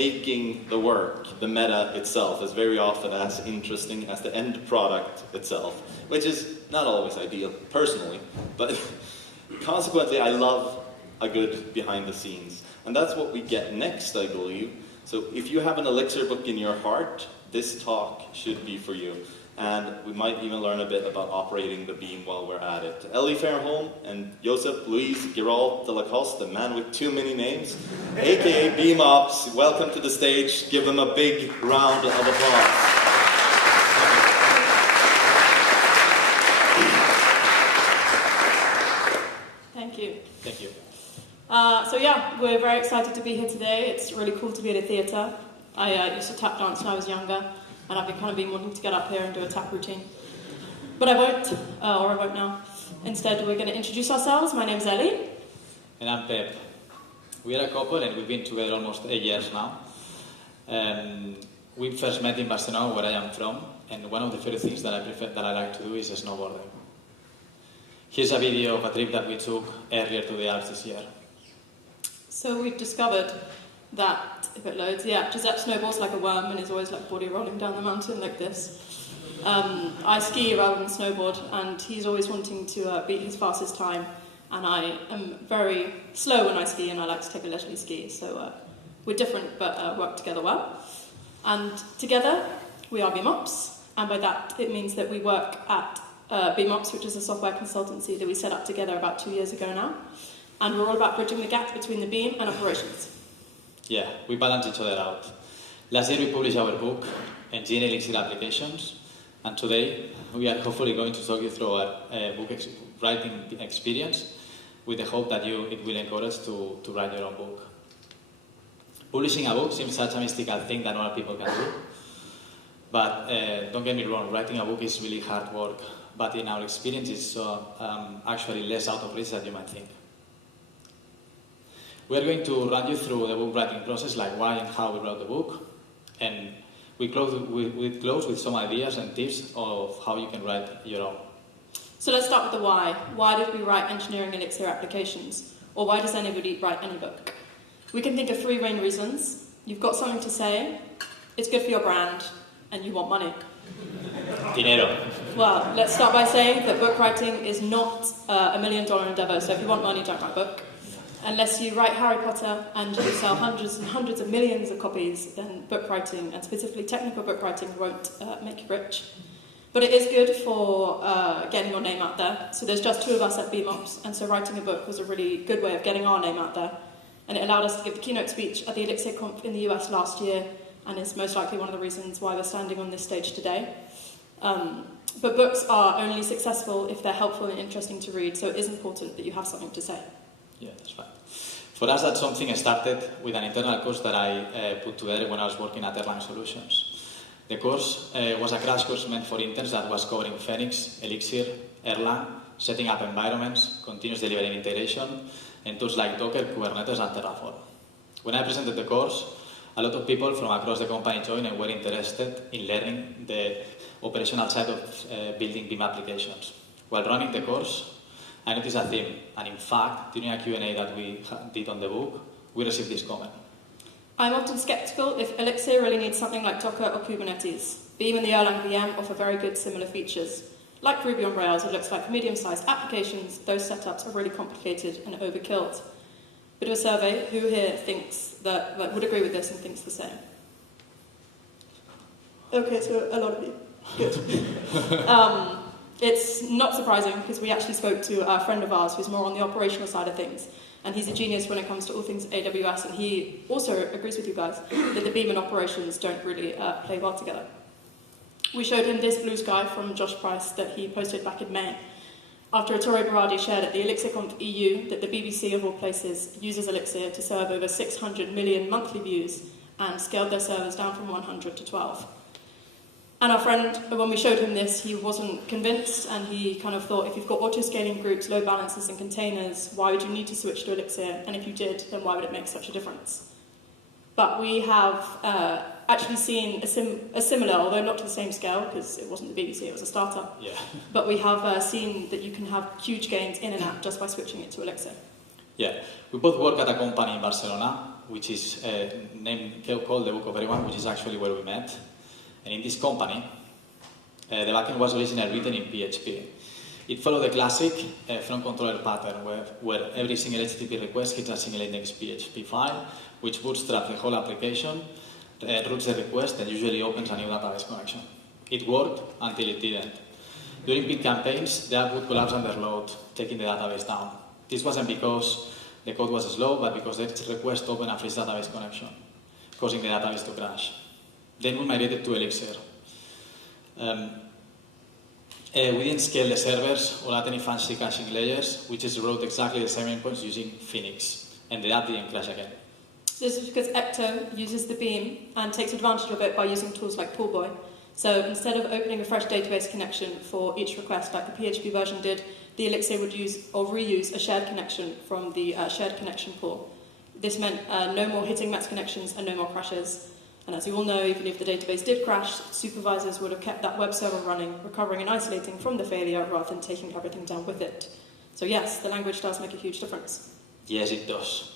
making the work, the meta itself, is very often as interesting as the end product itself, which is not always ideal, personally, but consequently I love a good behind the scenes. And that's what we get next, I believe. So if you have an Elixir book in your heart, this talk should be for you. And we might even learn a bit about operating the Beam while we're at it. Ellie Fairholm and Josep, Lluis, Giralt, the man with too many names, aka BEAMOps, welcome to the stage. Give them a big round of applause. Thank you. Thank you. So yeah, we're very excited to be here today. It's really cool to be at a theatre. I used to tap dance when I was younger, and I've been wanting to get up here and do a tap routine. But I won't, or I won't now. Instead, we're going to introduce ourselves. My name's Ellie. And I'm Pep. We are a couple, and we've been together almost 8 years now. We first met in Barcelona, where I am from, and one of the favorite things that I like to do is snowboarding. Here's a video of a trip that we took earlier to the Alps this year. So we've discovered that, if it loads, Josep snowboards like a worm and is always like body rolling down the mountain like this. I ski rather than snowboard, and he's always wanting to beat his fastest time, and I am very slow when I ski, and I like to take a leisurely ski, so we're different but work together well. And together we are BEAMOps, and by that it means that we work at BEAMOps, which is a software consultancy that we set up together about 2 years ago now, and we're all about bridging the gap between the Beam and operations. Yeah, we balance each other out. Last year we published our book, Engineering Elixir Applications, and today we are hopefully going to talk you through our book writing experience with the hope that it will encourage to write your own book. Publishing a book seems such a mystical thing that not people can do, but don't get me wrong, writing a book is really hard work, but in our experience it's actually less out of reach than you might think. We are going to run you through the book writing process, like why and how we wrote the book, and we close with some ideas and tips of how you can write your own. So let's start with the why. Why did we write Engineering Elixir Applications? Or why does anybody write any book? We can think of 3 main reasons. You've got something to say, it's good for your brand, and you want money. Dinero. Well, let's start by saying that book writing is not a $1 million endeavour, so if you want money, don't write a book. Unless you write Harry Potter and you sell hundreds and hundreds of millions of copies, then book writing, and specifically technical book writing, won't make you rich. But it is good for getting your name out there. So there's just 2 of us at BEAMOps, and so writing a book was a really good way of getting our name out there. And it allowed us to give the keynote speech at the Elixir Conf in the US last year, and is most likely one of the reasons why we're standing on this stage today. But books are only successful if they're helpful and interesting to read, so it is important that you have something to say. Yeah, that's right. For us, that's something started with an internal course that I put together when I was working at Erlang Solutions. The course was a crash course meant for interns that was covering Phoenix, Elixir, Erlang, setting up environments, continuous delivery integration, and tools like Docker, Kubernetes, and Terraform. When I presented the course, a lot of people from across the company joined and were interested in learning the operational side of building Beam applications. While running the course, I noticed a theme, and in fact, during a Q&A that we did on the book, we received this comment. I'm often skeptical if Elixir really needs something like Docker or Kubernetes. Beam and the Erlang VM offer very good similar features. Like Ruby on Rails, it looks like for medium-sized applications, those setups are really complicated and overkilled. Bit of a survey, who here thinks that would agree with this and thinks the same? Okay, so a lot of you. Good. It's not surprising because we actually spoke to a friend of ours who's more on the operational side of things, and he's a genius when it comes to all things AWS, and he also agrees with you guys that the Beam and operations don't really play well together. We showed him this blue sky from Josh Price that he posted back in May, after Ettore Berardi shared at the Elixir Conf EU that the BBC of all places uses Elixir to serve over 600 million monthly views and scaled their servers down from 100 to 12. And our friend, when we showed him this, he wasn't convinced, and he kind of thought, if you've got auto-scaling groups, load balancers and containers, why would you need to switch to Elixir? And if you did, then why would it make such a difference? But we have actually seen a similar, although not to the same scale, because it wasn't the BBC, it was a startup. Yeah. But we have seen that you can have huge gains in and out just by switching it to Elixir. Yeah, we both work at a company in Barcelona which is called the Book of Everyone, which is actually where we met. And in this company, the backend was originally written in PHP. It followed the classic front controller pattern where every single HTTP request hits a single index PHP file, which bootstraps the whole application, routes the request, and usually opens a new database connection. It worked until it didn't. During big campaigns, the app would collapse under load, taking the database down. This wasn't because the code was slow, but because the request opened a fresh database connection, causing the database to crash. Then we migrated to Elixir. We didn't scale the servers or add any fancy caching layers. We just wrote exactly the same endpoints using Phoenix, and the app didn't crash again. This is because Ecto uses the Beam and takes advantage of it by using tools like Poolboy. So instead of opening a fresh database connection for each request like the PHP version did, the Elixir would use or reuse a shared connection from the shared connection pool. This meant no more hitting max connections and no more crashes. And as you all know, even if the database did crash, supervisors would have kept that web server running, recovering and isolating from the failure rather than taking everything down with it. So yes, the language does make a huge difference. Yes, it does.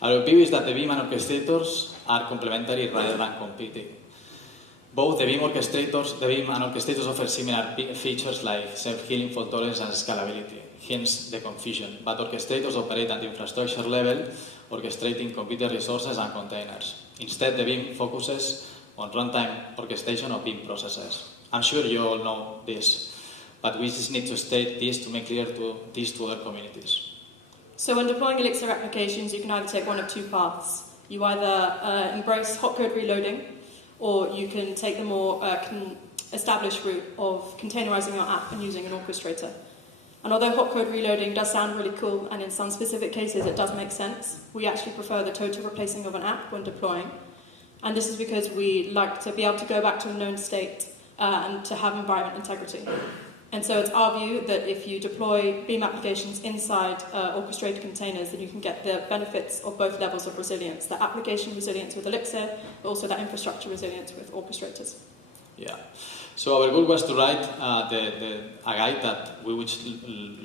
Our view is that the Beam and orchestrators are complementary rather than competing. Both the Beam and orchestrators offer similar features like self-healing, fault tolerance, and scalability, hence the confusion. But orchestrators operate at the infrastructure level, orchestrating computer resources and containers. Instead, the Beam focuses on runtime orchestration of Beam processes. I'm sure you all know this, but we just need to state this to make clear to other communities. So when deploying Elixir applications, you can either take one of two paths. You either embrace hot code reloading, or you can take the more established route of containerizing your app and using an orchestrator. And although hot code reloading does sound really cool, and in some specific cases it does make sense, we actually prefer the total replacing of an app when deploying. And this is because we like to be able to go back to a known state and to have environment integrity. And so it's our view that if you deploy Beam applications inside orchestrated containers, then you can get the benefits of both levels of resilience, the application resilience with Elixir, but also that infrastructure resilience with orchestrators. Yeah. So our goal was to write a guide that we would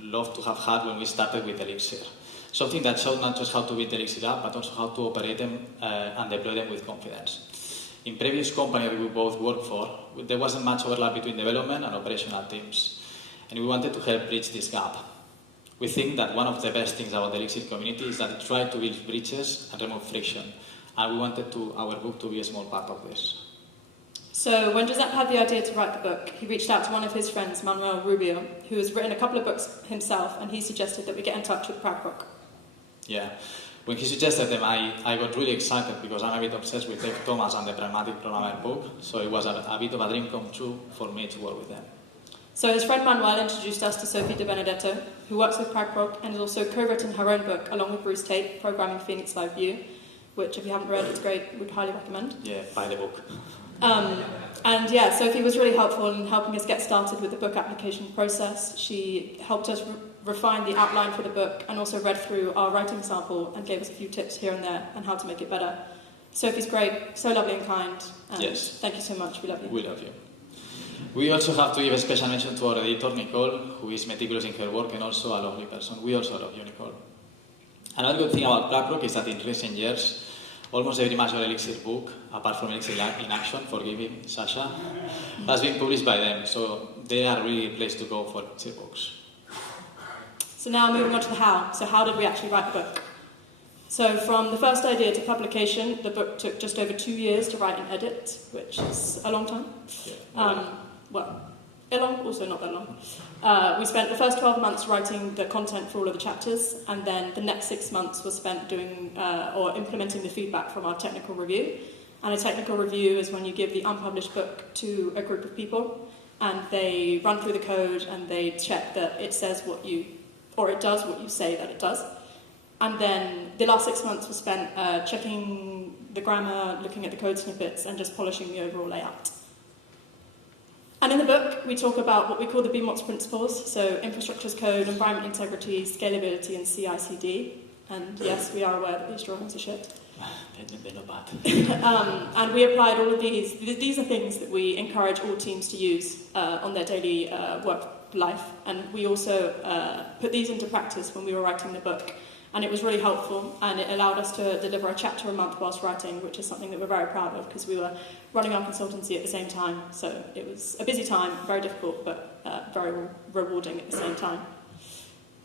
love to have had when we started with Elixir. Something that showed not just how to build Elixir app, but also how to operate them and deploy them with confidence. In previous companies we both worked for, there wasn't much overlap between development and operational teams, and we wanted to help bridge this gap. We think that one of the best things about the Elixir community is that it tried to build bridges and remove friction, and we wanted our book to be a small part of this. So when Josep had the idea to write the book, he reached out to one of his friends, Manuel Rubio, who has written a couple of books himself, and he suggested that we get in touch with Pragmatic. Yeah. When he suggested them, I got really excited because I'm a bit obsessed with Dave Thomas and the Pragmatic Programmer book, so it was a bit of a dream come true for me to work with them. So his friend Manuel introduced us to Sophie De Benedetto, who works with Pragmatic and has also co-written her own book along with Bruce Tate, Programming Phoenix Live View, which if you haven't read, it's great, would highly recommend. Yeah, buy the book. And yeah, Sophie was really helpful in helping us get started with the book application process. She helped us refine the outline for the book and also read through our writing sample and gave us a few tips here and there on how to make it better. Sophie's great, so lovely and kind. And yes. Thank you so much, we love you. We love you. We also have to give a special mention to our editor, Nicole, who is meticulous in her work and also a lovely person. We also love you, Nicole. Another good thing about Pragmatic is that in recent years, almost every major Elixir book, apart from Elixir in Action, forgiving Sasha, has been published by them, so they are really a place to go for Elixir books. So now moving on to the how. So how did we actually write the book? So from the first idea to publication, the book took just over 2 years to write and edit, which is a long time. Also not that long. We spent the first 12 months writing the content for all of the chapters, and then the next 6 months was spent doing or implementing the feedback from our technical review. And a technical review is when you give the unpublished book to a group of people, and they run through the code and they check that it says it does what you say that it does. And then the last 6 months was spent checking the grammar, looking at the code snippets, and just polishing the overall layout. And in the book, we talk about what we call the BEAMOps principles, so infrastructure as code, environment integrity, scalability, and CI/CD. And yes, we are aware that these drawings are shit. They're not bad. And we applied all of these. These are things that we encourage all teams to use on their daily work life. And we also put these into practice when we were writing the book. And it was really helpful, and it allowed us to deliver a chapter a month whilst writing, which is something that we're very proud of, because we were running our consultancy at the same time. So it was a busy time, very difficult, but very rewarding at the same time.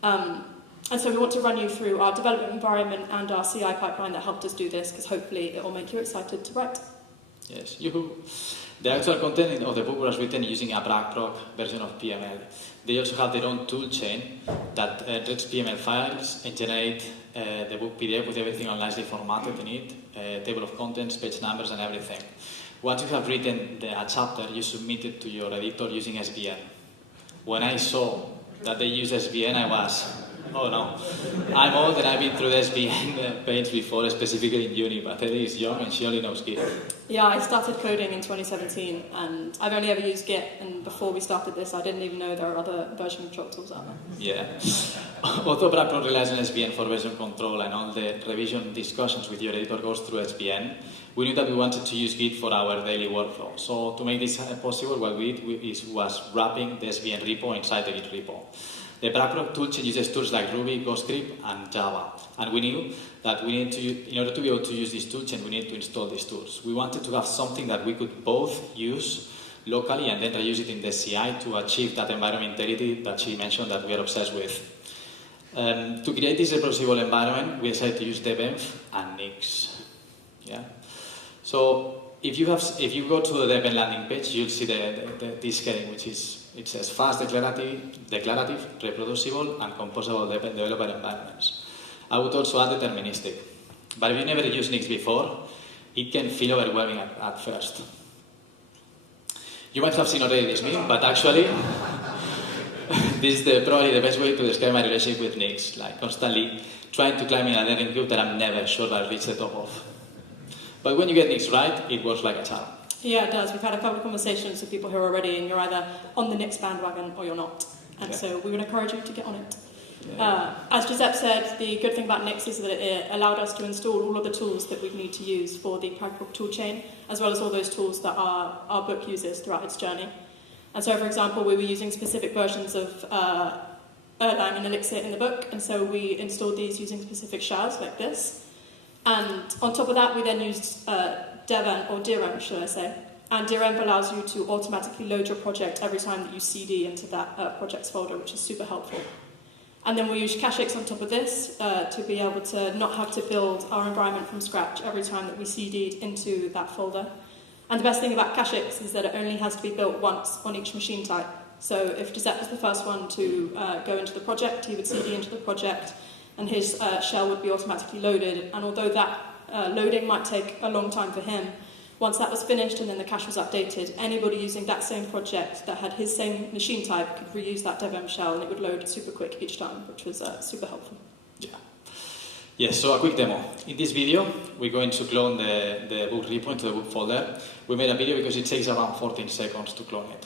And so we want to run you through our development environment and our CI pipeline that helped us do this, because hopefully it will make you excited to write. Yes, the actual content of the book was written using a Pragmatic version of PML. They also have their own tool chain that reads PML files and generate the book PDF with everything nicely formatted in it, table of contents, page numbers, and everything. Once you have written a chapter, you submit it to your editor using SVN. When I saw that they use SVN, I was, oh no. I'm old and I've been through the SVN pains before, specifically in uni, but Ellie is young and she only knows Git. Yeah, I started coding in 2017, and I've only ever used Git, and before we started this, I didn't even know there are other version control tools out there. Yeah. Although Pragmatic relies on SVN for version control and all the revision discussions with your editor goes through SVN, we knew that we wanted to use Git for our daily workflow. So to make this possible, what we did was wrapping the SVN repo inside the Git repo. The Pragmatic toolchain uses tools like Ruby, GoScript, and Java. And we knew that we need to, in order to be able to use this toolchain, we need to install these tools. We wanted to have something that we could both use locally and then reuse it in the CI to achieve that environmentality that she mentioned that we are obsessed with. To create this reproducible environment, we decided to use debenv and Nix. Yeah. So if you go to the debenv landing page, you'll see this heading, which is it says fast, declarative, reproducible, and composable developer environments. I would also add deterministic. But if you never used Nix before, it can feel overwhelming at first. You might have seen already this meme, but actually, this is probably the best way to describe my relationship with Nix, like constantly trying to climb in a learning curve that I'm never sure I'll reach the top of. But when you get Nix right, it works like a charm. Yeah, it does. We've had a couple of conversations with people who are ready, and you're either on the Nix bandwagon or you're not. And so we would encourage you to get on it. Yeah. As Josep said, the good thing about Nix is that it allowed us to install all of the tools that we need to use for the Pragmatic toolchain, as well as all those tools that our book uses throughout its journey. And so, for example, we were using specific versions of Erlang and Elixir in the book, and so we installed these using specific shells like this. And on top of that, we then used devenv, or diremv, should I say. And diremv allows you to automatically load your project every time that you CD into that projects folder, which is super helpful. And then we use Cachix on top of this to be able to not have to build our environment from scratch every time that we CD'd into that folder. And the best thing about Cachix is that it only has to be built once on each machine type. So if Josep was the first one to go into the project, he would CD into the project, and his shell would be automatically loaded. And although that loading might take a long time for him, once that was finished and then the cache was updated, anybody using that same project that had his same machine type could reuse that devenv shell, and it would load super quick each time, which was super helpful. Yeah. Yes, so a quick demo. In this video, we're going to clone the book repo into the book folder. We made a video because it takes around 14 seconds to clone it.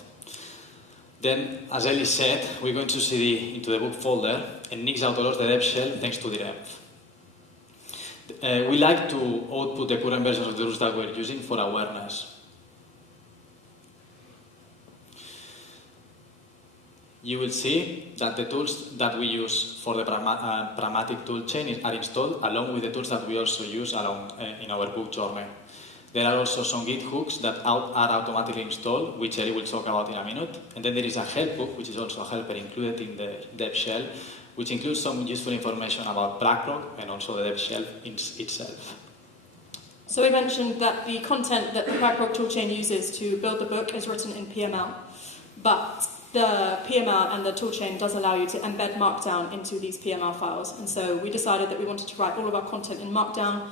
Then, as Ellie said, we're going to CD into the book folder, and Nix autoloads the dev shell thanks to diremv. We like to output the current version of the tools that we're using for awareness. You will see that the tools that we use for the Pragmatic toolchain are installed along with the tools that we also use in our book journey. There are also some Git hooks that are automatically installed, which Ellie will talk about in a minute. And then there is a help book, which is also a helper included in the dev shell, which includes some useful information about Pragmatic and also the dev shell itself. So we mentioned that the content that the Pragmatic toolchain uses to build the book is written in PML, but the PML and the toolchain does allow you to embed Markdown into these PML files. And so we decided that we wanted to write all of our content in Markdown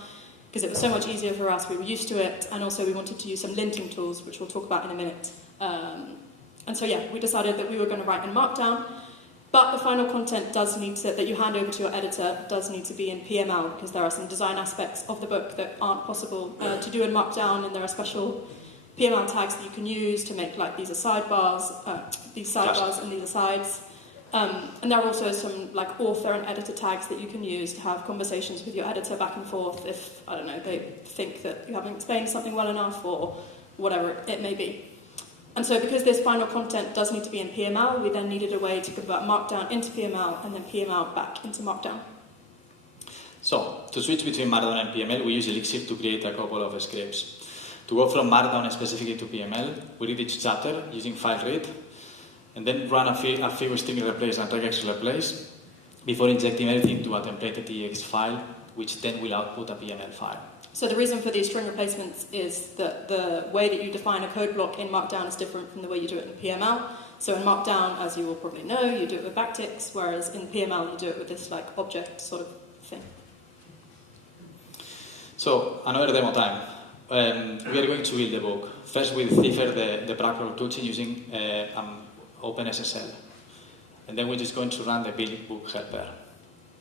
because it was so much easier for us, we were used to it, and also we wanted to use some linting tools, which we'll talk about in a minute. And so we decided that we were going to write in Markdown. But the final content that you hand over to your editor does need to be in PML, because there are some design aspects of the book that aren't possible to do in Markdown, and there are special PML tags that you can use to make, like, these are sidebars, these sidebars and these are sides. And there are also some, like, author and editor tags that you can use to have conversations with your editor back and forth if, I don't know, they think that you haven't explained something well enough or whatever it may be. And so because this final content does need to be in PML, we then needed a way to convert Markdown into PML and then PML back into Markdown. So, to switch between Markdown and PML, we use Elixir to create a couple of scripts. To go from Markdown specifically to PML, we read each chapter using file read, and then run a few string replace and regex replace before injecting everything to a template.txt file, which then will output a PML file. So the reason for these string replacements is that the way that you define a code block in Markdown is different from the way you do it in PML. So in Markdown, as you will probably know, you do it with backticks, whereas in PML you do it with this like object sort of thing. So, another demo time. We are going to build the book. First, we cipher the Pragmatic Bookshelf using OpenSSL. And then we're just going to run the build book helper,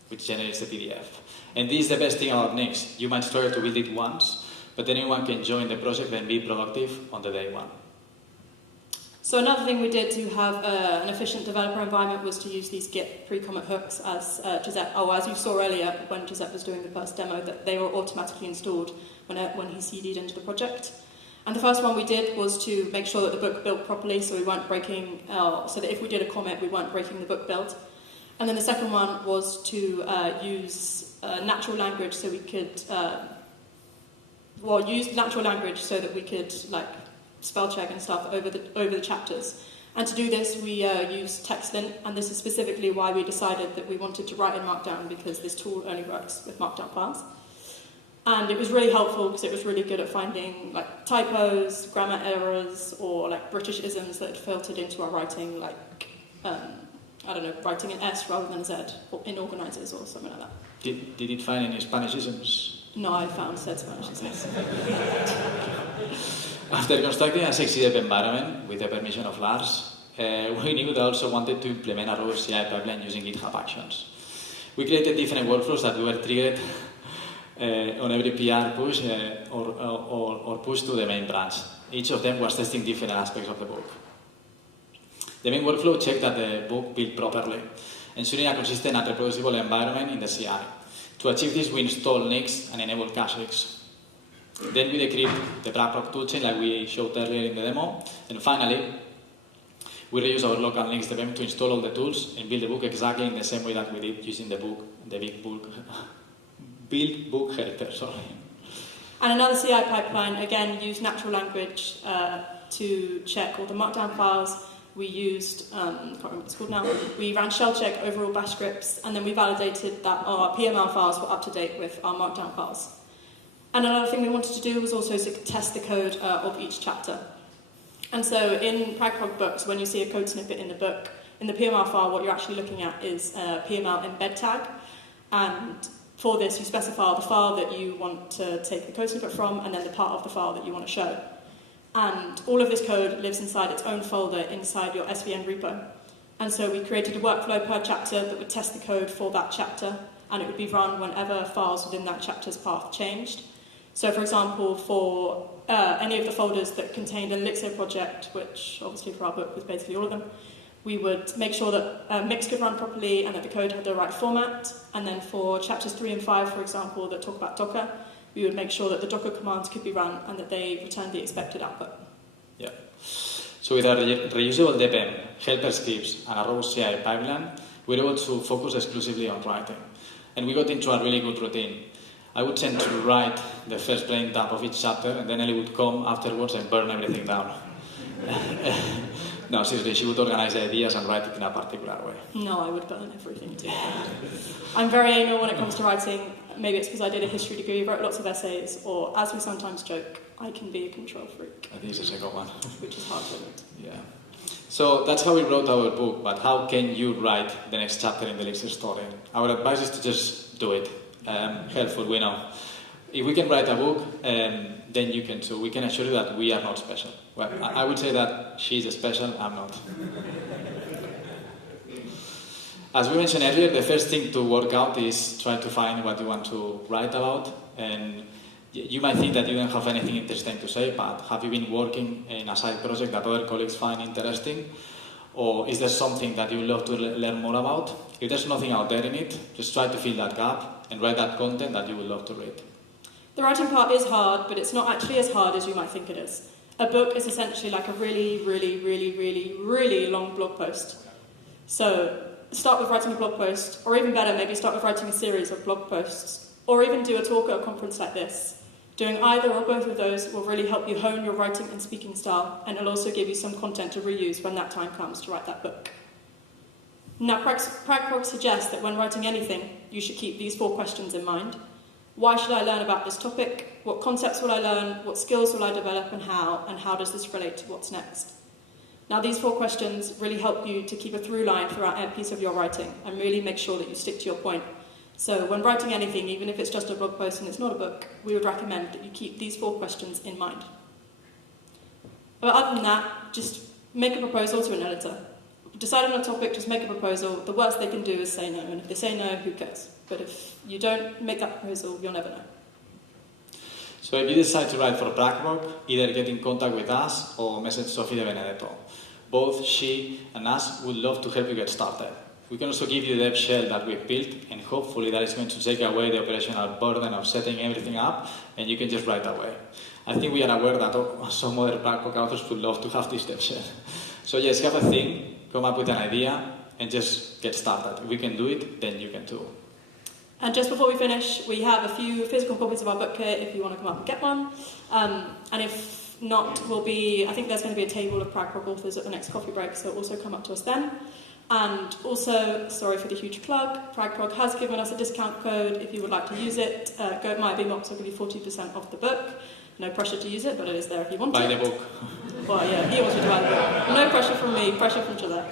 which generates the PDF. And this is the best thing about Nix. You might struggle to build it once, but anyone can join the project and be productive on the day one. So another thing we did to have an efficient developer environment was to use these Git pre-commit hooks, as as you saw earlier when Josep was doing the first demo, that they were automatically installed when he CD'd into the project. And the first one we did was to make sure that the book built properly, so we weren't breaking, so that if we did a commit, we weren't breaking the book build. And then the second one was to use natural language, so we could, use natural language so that we could like spell check and stuff over the chapters. And to do this, we use TextLint, and this is specifically why we decided that we wanted to write in Markdown, because this tool only works with Markdown files. And it was really helpful because it was really good at finding like typos, grammar errors, or like British isms that had filtered into our writing, like writing an S rather than a Z in organisers or something like that. Did it find any Spanish isms? No, I found said Spanish isms. After constructing a sexy dev environment with the permission of Lars, we knew that also wanted to implement a robust CI pipeline using GitHub Actions. We created different workflows that were triggered on every PR push or push to the main branch. Each of them was testing different aspects of the book. The main workflow checked that the book built properly, ensuring a consistent and reproducible environment in the CI. To achieve this, we installed Nix and enabled caches. Then we decrypt the Pragmatic toolchain like we showed earlier in the demo. And finally, we reuse our local Nix dev to install all the tools and build the book exactly in the same way that we did using the build book helper. And another CI pipeline, again, used natural language to check all the Markdown files. We used, I can't remember what it's called now, we ran shell check over all bash scripts, and then we validated that our PML files were up to date with our Markdown files. And another thing we wanted to do was also to test the code of each chapter. And so in Pragmatic Books, when you see a code snippet in the book, in the PML file, what you're actually looking at is a PML embed tag. And for this, you specify the file that you want to take the code snippet from, and then the part of the file that you want to show. And all of this code lives inside its own folder inside your SVN repo. And so we created a workflow per chapter that would test the code for that chapter, and it would be run whenever files within that chapter's path changed. So for example, for any of the folders that contained an Elixir project, which obviously for our book was basically all of them, we would make sure that Mix could run properly and that the code had the right format. And then for chapters 3 and 5, for example, that talk about Docker, we would make sure that the Docker commands could be run and that they returned the expected output. Yeah. So with our reusable DPM, helper scripts, and a robust CI pipeline, we were able to focus exclusively on writing. And we got into a really good routine. I would tend to write the first brain dump of each chapter, and then Ellie would come afterwards and burn everything down. No, seriously, she would organize the ideas and write it in a particular way. No, I would burn everything too. I'm very anal when it comes to writing. Maybe it's because I did a history degree, wrote lots of essays, or as we sometimes joke, I can be a control freak. I think it's the second one. Which is hard to admit. Yeah. So that's how we wrote our book, but how can you write the next chapter in the Elixir story? Our advice is to just do it. Helpful, we know. If we can write a book, then you can too. We can assure you that we are not special. Well, I would say that she's special, I'm not. As we mentioned earlier, the first thing to work out is try to find what you want to write about. And you might think that you don't have anything interesting to say, but have you been working in a side project that other colleagues find interesting? Or is there something that you would love to learn more about? If there's nothing out there in it, just try to fill that gap and write that content that you would love to read. The writing part is hard, but it's not actually as hard as you might think it is. A book is essentially like a really, really, really, really, really long blog post. So start with writing a blog post, or even better, maybe start with writing a series of blog posts or even do a talk at a conference like this. Doing either or both of those will really help you hone your writing and speaking style, and it'll also give you some content to reuse when that time comes to write that book. Now, Pragprog suggests that when writing anything, you should keep these 4 questions in mind. Why should I learn about this topic? What concepts will I learn? What skills will I develop, and how does this relate to what's next? Now, these 4 questions really help you to keep a through line throughout every piece of your writing and really make sure that you stick to your point. So when writing anything, even if it's just a blog post and it's not a book, we would recommend that you keep these 4 questions in mind. But other than that, just make a proposal to an editor. Decide on a topic, just make a proposal. The worst they can do is say no, and if they say no, who cares? But if you don't make that proposal, you'll never know. So if you decide to write for Pragprog, either get in contact with us or message Sophie De Benedetto. Both she and us would love to help you get started. We can also give you the dev shell that we've built, and hopefully that is going to take away the operational burden of setting everything up, and you can just write away. I think we are aware that some other Pragprog authors would love to have this dev shell. So yes, have a thing, come up with an idea, and just get started. If we can do it, then you can too. And just before we finish, we have a few physical copies of our book here if you want to come up and get one. And if not, I think there's going to be a table of Pragprog authors at the next coffee break, so also come up to us then. And also, sorry for the huge plug, Pragprog has given us a discount code if you would like to use it. Go to my BEAMOps, I'll give you 40% off the book. No pressure to use it, but it is there if you want Buy it. the book. Well, yeah, he wants you to buy the book. No pressure from me, pressure from Josep.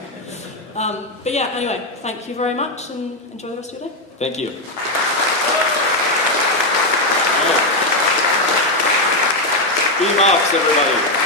But yeah, anyway, thank you very much and enjoy the rest of your day. Thank you. BEAMOps, everybody.